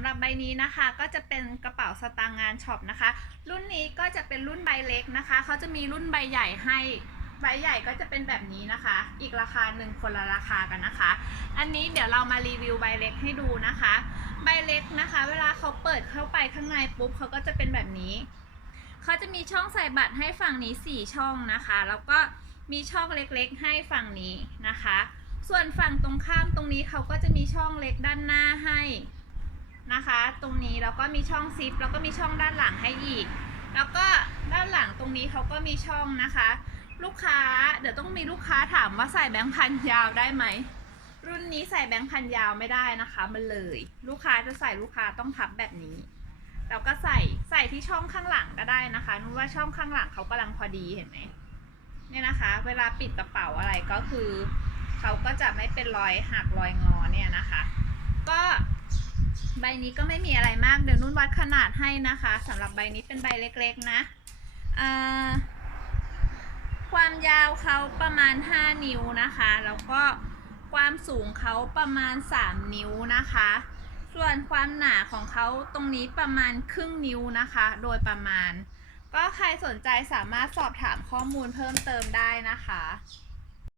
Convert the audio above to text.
ำหรับใบนี้นะคะ ก็จะเป็นกระเป๋าสตางค์งานช็อปนะคะ รุ่นนี้ก็จะเป็นรุ่นใบเล็กนะคะ เขาจะมีรุ่นใบใหญ่ให้ใบใหญ่ก็จะเป็นแบบนี้นะคะ อีกราคาหนึ่งคนละราคากันนะคะ อันนี้เดี๋ยวเรามารีวิวใบเล็กให้ดูนะคะ ใบเล็กนะคะ เวลาเขาเปิดเข้าไปข้างในปุ๊บเขาก็จะเป็นแบบนี้ เขาจะมีช่องใส่บัตรให้ฝั่งนี้ 4 ช่องนะคะ แล้วก็มีช่องเล็กๆ ให้ฝั่งนี้นะคะ ส่วนฝั่งตรงข้ามตรงนี้เขาก็จะมีช่องเล็กด้านหน้าให้ นะคะ ตรงนี้แล้วก็มีช่องซิปแล้วก็มีช่องด้านหลังให้อีก แล้วก็ด้านหลังตรงนี้เขาก็มีช่องนะคะ ลูกค้าเดี๋ยวต้องมีลูกค้าถามว่าใส่แบงค์พันยาวได้ไหมรุ่นนี้ใส่แบงค์พันยาวไม่ได้นะคะ มันเลย ลูกค้าจะใส่ลูกค้าต้องพับแบบนี้แล้วก็ใส่ใส่ที่ช่องข้างหลังก็ได้นะคะนุ่นว่าช่องข้างหลังเขากำลังพอดีเห็นไหมเนี่ยนะคะ เวลาปิดกระเป๋าอะไรก็คือเขาก็จะไม่เป็นรอยหักรอยงอเนี่ยนะคะ ก็ ใบนี้ก็ไม่มีอะไรมาก เดี๋ยวนุ่นวัดขนาดให้นะคะสำหรับใบนี้เป็นใบเล็กๆนะความยาวเขาประมาณ 5 นิ้วนะคะแล้วก็ความสูงเขาประมาณ 3 นิ้วนะคะ ส่วนความหนาของเขาตรงนี้ประมาณครึ่งนิ้วนะคะ โดยประมาณ ก็ใครสนใจสามารถสอบถามข้อมูลเพิ่มเติมได้นะคะ